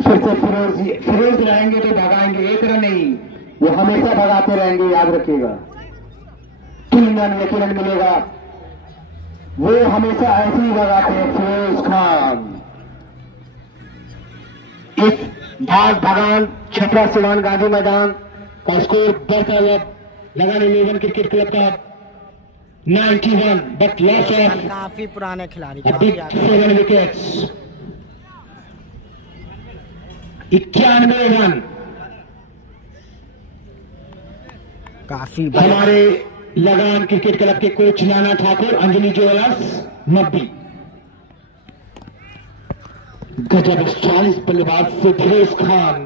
फिर से फिरोज रहेंगे तो भगाएंगे, 1 रन नहीं, वो हमेशा भगाते रहेंगे, याद रखिएगा। 3 रन यकीनन मिलेगा, वो हमेशा ऐसे ही भगाते हैं फिरोज खान। इस भाग भगान छपरा सिवान गांधी मैदान का स्कोर बढ़ता हुआ लगाने 11 क्रिकेट क्लब का 91, बट लॉस ऑफ काफी पुराने खिलाड़ी, a big 7 wickets, 91 रन काफी हमारे लगान क्रिकेट क्लब के कोच नाना ठाकुर, अंजनी ज्वेलर्स मब्बी। गजब 40 बल्लेबाज से फिरोज खान,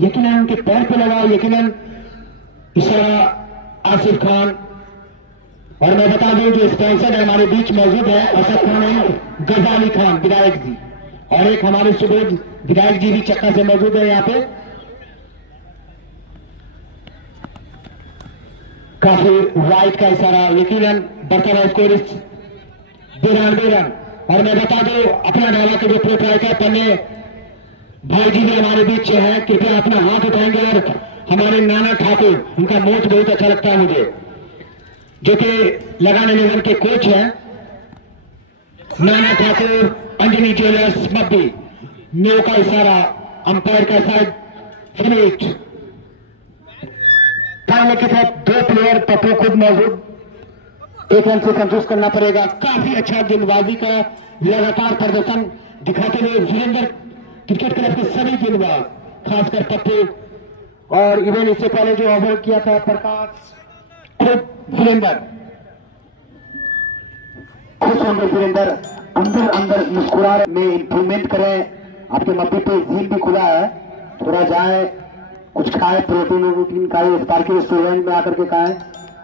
यकीनन उनके पैर पे लगा, यकीनन इशारा आसिफ खान। और मैं बता दूं जो स्पॉन्सर हमारे बीच मौजूद है, असद खान, गजाली खान विधायक जी, और एक हमारे सुबोध विधायक जी भी चक्का से मौजूद है यहाँ पे। काफी वाइट का इशारा, यकीनन बढ़ता हुआ स्कोर 92 रन। और मैं बता दूं अपना डाला के जो प्रोपराइटर पन्ने भाई जी भी हमारे बीच है, कृपया अपना हाथ उठाएंगे। और हमारे नाना ठाकुर, उनका मोच बहुत अच्छा लगता है मुझे, जो कि लगान 11 के कोच हैं, नाना ठाकुर, अंजनी ज्वेलर्स मब्बी। नो का इशारा, अंपायर का साइड फिनिश। फाइनल की तरफ 2 प्लेयर, पप्पू खुद मौजूद, 1 रन से संतुष्ट करना पड़ेगा। काफी अच्छा गेंदबाजी का लगातार प्रदर्शन दिखाते हुए वीरेंद्र क्रिकेट क्लब के सभी गेंदबाज, खासकर पप्पू, और इवन इससे पहले जो ओवर किया था प्रकाश, खुद वीरेंद्र, खुश होंगे वीरेंद्र, अंदर अंदर मुस्कुरा में इंप्रूवमेंट करें। आपके मब्बी पे जिम भी खुला है, थोड़ा जाए, कुछ खाए, प्रोटीन खाए, इफ्तार के रेस्टोरेंट में आकर के खाएं,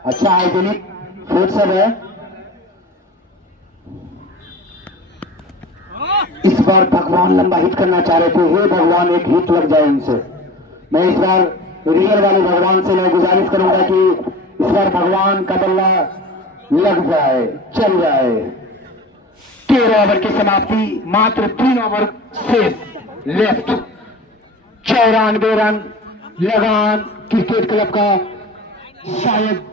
अच्छा हाइजीनिक फूड सब है। इस बार भगवान लंबा हिट करना चाह रहे थे, हे भगवान एक हिट लग जाए इनसे। मैं इस बार रियल वाले भगवान से मैं गुजारिश करूंगा कि इस बार भगवान का बल्ला लग जाए, चल जाए। 13 ओवर की समाप्ति, मात्र 3 ओवर शेष लेफ्ट, 94 रन लगान क्रिकेट क्लब का। शायद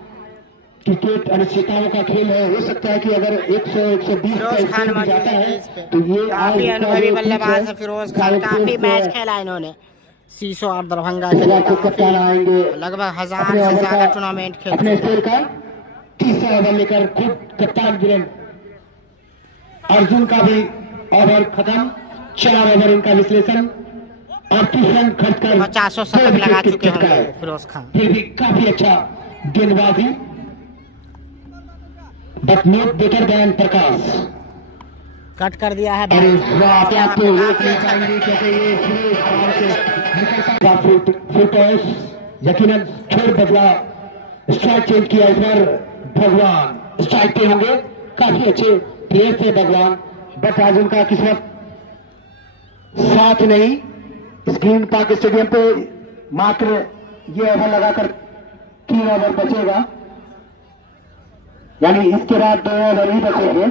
क्रिकेट अनिश्चितताओं का खेल है, हो सकता है कि अगर 100-120 का स्कोर भी जाता है तो ये काफी अनुभवी बल्लेबाज है फिरोज खान, काफी मैच खेला इन्होंने सीसो और दरभंगा के लिए, कप्तान आएंगे, लगभग 1000 से ज्यादा टूर्नामेंट खेले अपने स्कोर का 30 ओवर लेकर खुद कप्तान गिरन। अर्जुन का भी ओवर खत्म, 4 ओवर इनका विश्लेषण, 38 रन खर्च कर 50 शतक लगा चुके हैं फिरोज खान। फिर भी काफी अच्छा गेंदबाजी, but not better than Prakash. Cut कर दिया है अरे भाई, वाह, आप तो रोक नहीं पाएंगे क्योंकि ये यकीनन छोड़ बदला, स्ट्राइक चेंज किया इस बार भगवान, स्ट्राइक पे होंगे, काफी अच्छे प्लेयर थे भगवान, बट आज उनका किस्मत साथ नहीं। इस ग्रीन पार्क स्टेडियम पे मात्र ये ओवर लगाकर 3 ओवर बचेगा, यानी इसके बाद 2 ओवर ही बचेंगे।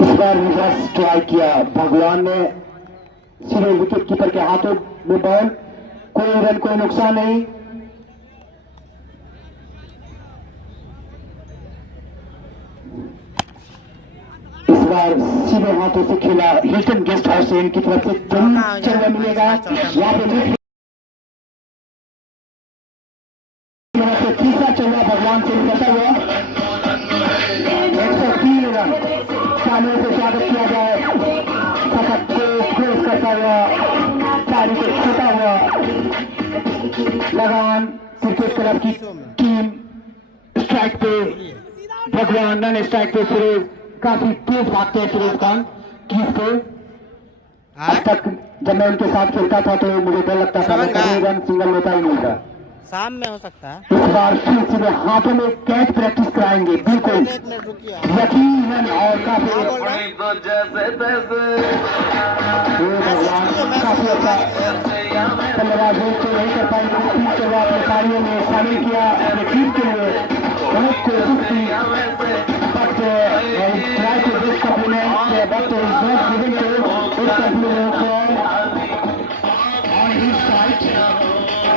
इस बार रिवर्स स्ट्राइक किया भगवान ने, सीधे विकेट कीपर के हाथों में बॉल, कोई रन कोई नुकसान नहीं। इस बार सीधे हाथों से खेला, हिल्टन गेस्ट हाउस से इनकी तरफ से जरूर चलना मिलेगा। यहाँ पे तीसरा चौड़ा भगवान से निकलता हुआ 103 रन, तालियों से स्वागत किया जाए, शतक को क्लोज करता हुआ, ताली को छूता हुआ लगान क्रिकेट क्लब की टीम। स्ट्राइक पे भगवान, नन स्ट्राइक पे फिरोज, काफी तेज भागते हैं फिरोज खान क्रीज पे। अब तक जब मैं उनके साथ खेलता था तो मुझे डर लगता था, मैं रन सिंगल लेता ही नहीं था। शाम में हो सकता है, इस बार फिर सीधे हाथों में कैच प्रैक्टिस कराएंगे, बिल्कुल यकीनन, और काफी काफी अच्छा बल्लेबाजों को नहीं कर पाए, टीम के व्यापारियों ने शामिल किया अपनी टीम के लिए बहुत कोशिश की, but try to this compliment but is not given to this compliment on his side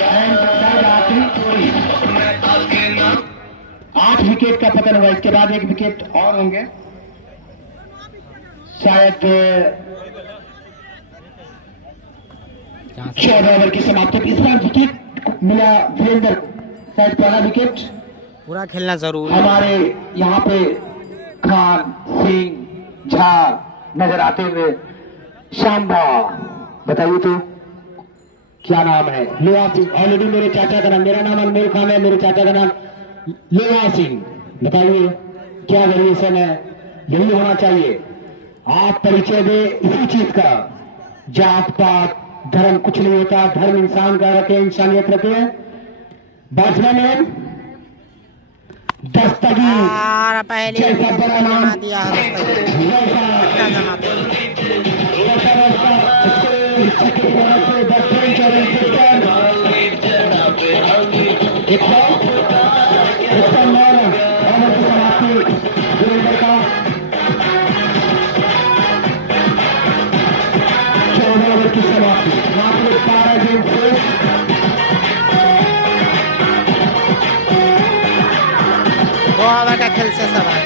and that आखिरी चोरी 8 विकेट का पतन हुआ। इसके बाद 1 विकेट और होंगे, शायद 14 ओवर की समाप्ति। इस बार विकेट मिला वीरेंद्र को, शायद पहला विकेट। पूरा खेलना जरूर हमारे यहाँ पे खान सिंह झा नजर आते हुए, शाम्बा बताइए तो क्या नाम है? लोहा सिंह। ऑलरेडी मेरे चाचा का नाम, मेरा नाम अनमोल खान है, मेरे चाचा का नाम लोहा सिंह। बताइए क्या वेरिएशन है? यही होना चाहिए। आप परिचय दे इसी चीज का, जात पात धर्म कुछ नहीं होता, धर्म इंसान का रखे, इंसानियत रखे। बैट्समैन दस्तगीर पहले जैसा बड़ा नाम दिया की समाप्ति। मात्र 12 गेंद से ओवर का खेल से सब है।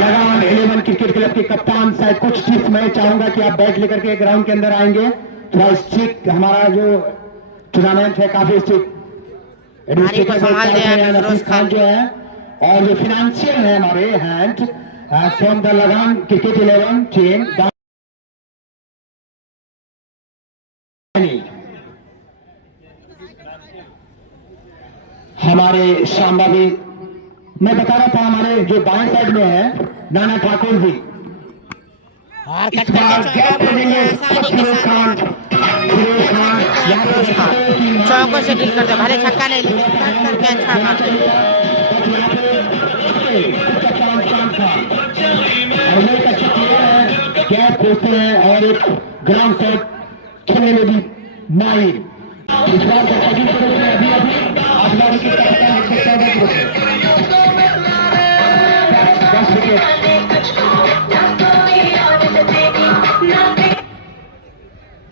लगान 11 क्रिकेट क्लब के कप्तान, शायद कुछ टिप्स मैं चाहूंगा कि आप बैट लेकर के ग्राउंड के अंदर आएंगे। थोड़ा स्ट्रिक्ट हमारा जो टूर्नामेंट है, काफी स्ट्रिक्ट फिरोज खान जो है, और जो फिनेंशियल है हमारे हैंड फ्रॉम द लगान क्रिकेट 11 टीम। हमारे शाम्बा भी, मैं बता रहा था, हमारे जो बाएं साइड में है नाना ठाकुर जी, इस बार गैप देंगे फिरोज खान चौकों से डील करते, भले छक्का नहीं करके अच्छा मारते। गैप खोजते हैं और एक ग्राउंड सेट खेलने में भी माहिर। इस बार अभी की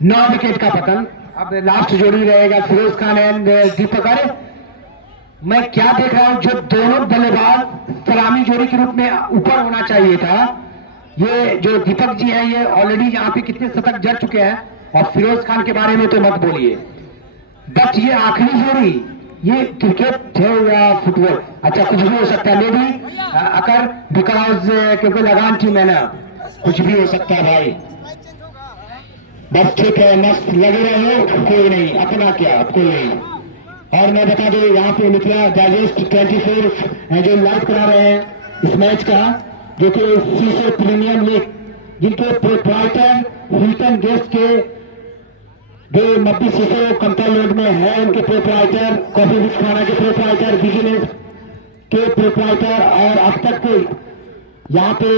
9 विकेट का पतन। अब लास्ट जोड़ी रहेगा फिरोज खान एंड दीपक। अरे मैं क्या देख रहा हूं, जो दोनों बल्लेबाज सलामी जोड़ी के रूप में ऊपर होना चाहिए था। ये जो दीपक जी हैं, ये ऑलरेडी यहाँ पे कितने शतक जड़ चुके हैं, और फिरोज खान के बारे में तो मत बोलिए। बट ये आखिरी जोड़ी, ये क्रिकेट है या फुटबॉल, अच्छा कुछ भी हो सकता है। मे भी अगर बिकॉज क्योंकि लगान टीम है ना, कुछ भी हो सकता है भाई। बस ठीक है, मस्त लगे रहे, कोई नहीं, अपना क्या कोई नहीं। और मैं बता दूं, यहाँ पे मिथिला डाइजेस्ट 24 जो लाइव करा रहे हैं इस मैच का, जो कि सीसो प्रीमियम लीग, जिनके प्रोप्राइटर हिल्टन गेस्ट के जो मब्बी सीसो कंट्रोल रोड में है, उनके प्रोप्राइटर, कॉफी विच खाना के प्रोप्राइटर, बिजनेस के प्रोप्राइटर, और अब तक यहाँ पे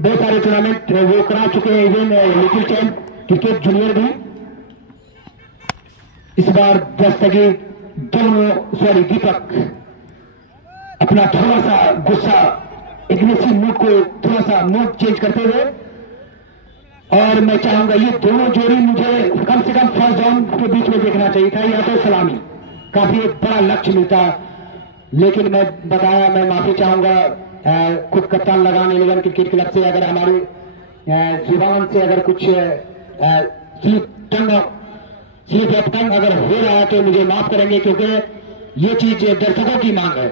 बहुत सारे टूर्नामेंट वो करा चुके हैं, even little champ cricket junior भी। इस बार दस्तगीर दोनों, सॉरी दीपक, अपना थोड़ा सा गुस्सा, एग्रेसिव मूड को थोड़ा सा मूड चेंज करते हुए, और मैं चाहूंगा ये दोनों जोड़ी मुझे कम से कम फर्स्ट डाउन के बीच में देखना चाहिए था, या तो सलामी, काफी एक बड़ा लक्ष्य मिलता। लेकिन मैं बताया, मैं माफी चाहूंगा खुद कप्तान लगान 11 क्रिकेट क्लब से, अगर हमारी जुबान से अगर कुछ स्लिप अगर हो रहा है तो मुझे माफ करेंगे, क्योंकि ये चीज दर्शकों की मांग है।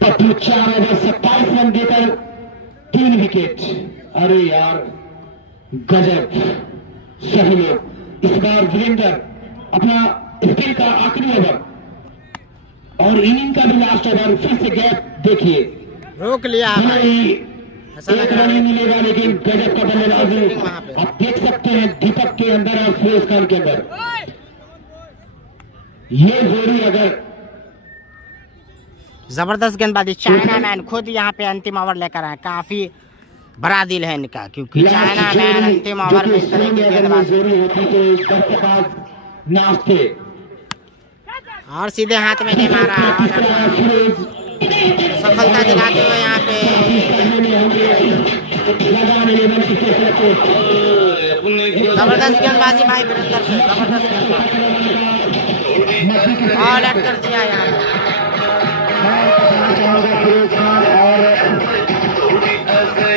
4 ओवर 27 रन देकर 3 विकेट। अरे यार गजब, सही लोग। इस बार वीरेंद्र अपना स्पिन का आखिरी ओवर और इनिंग का भी लास्ट ओवर, फिर से गैप देखिए, रोक लिया एक रन ही मिलेगा, लेकिन गजब का बल्लेबाजी आप देख सकते हैं दीपक के अंदर और फिरोज खान के अंदर। ये जोड़ी अगर जबरदस्त गेंदबाजी, चाइना मैन खुद यहाँ पे अंतिम ओवर लेकर आए, काफी बड़ा दिल है इनका, क्योंकि चाइना में अंतिम ओवर में इस तरह की गेंदबाजी नाचते और सीधे हाथ में नहीं मारा, सफलता दिलाते हुए यहाँ पे जबरदस्त गेंदबाजी भाई वीरेंद्र से, जबरदस्त गेंदबाजी और लेट कर दिया यहाँ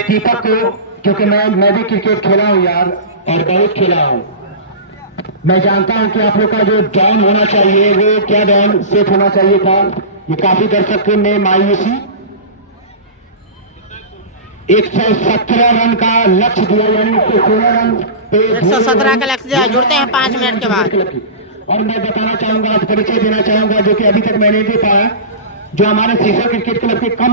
दीपक को, क्योंकि मैं भी क्रिकेट खेला हूँ यार और बहुत खेला हूँ। मैं जानता हूँ कि आप लोग का जो डाउन होना चाहिए वो क्या डाउन सेट होना चाहिए था। ये काफी दर्शक ने मायूसी 117 रन का लक्ष्य दिया, यानी 16 रन पे 117 का लक्ष्य दिया। जुड़ते हैं 5 मिनट के बाद। और मैं बताना चाहूंगा, आज परिचय देना चाहूंगा जो कि अभी तक मैंने नहीं पाया, जो हमारे सीसर क्रिकेट क्लब के कम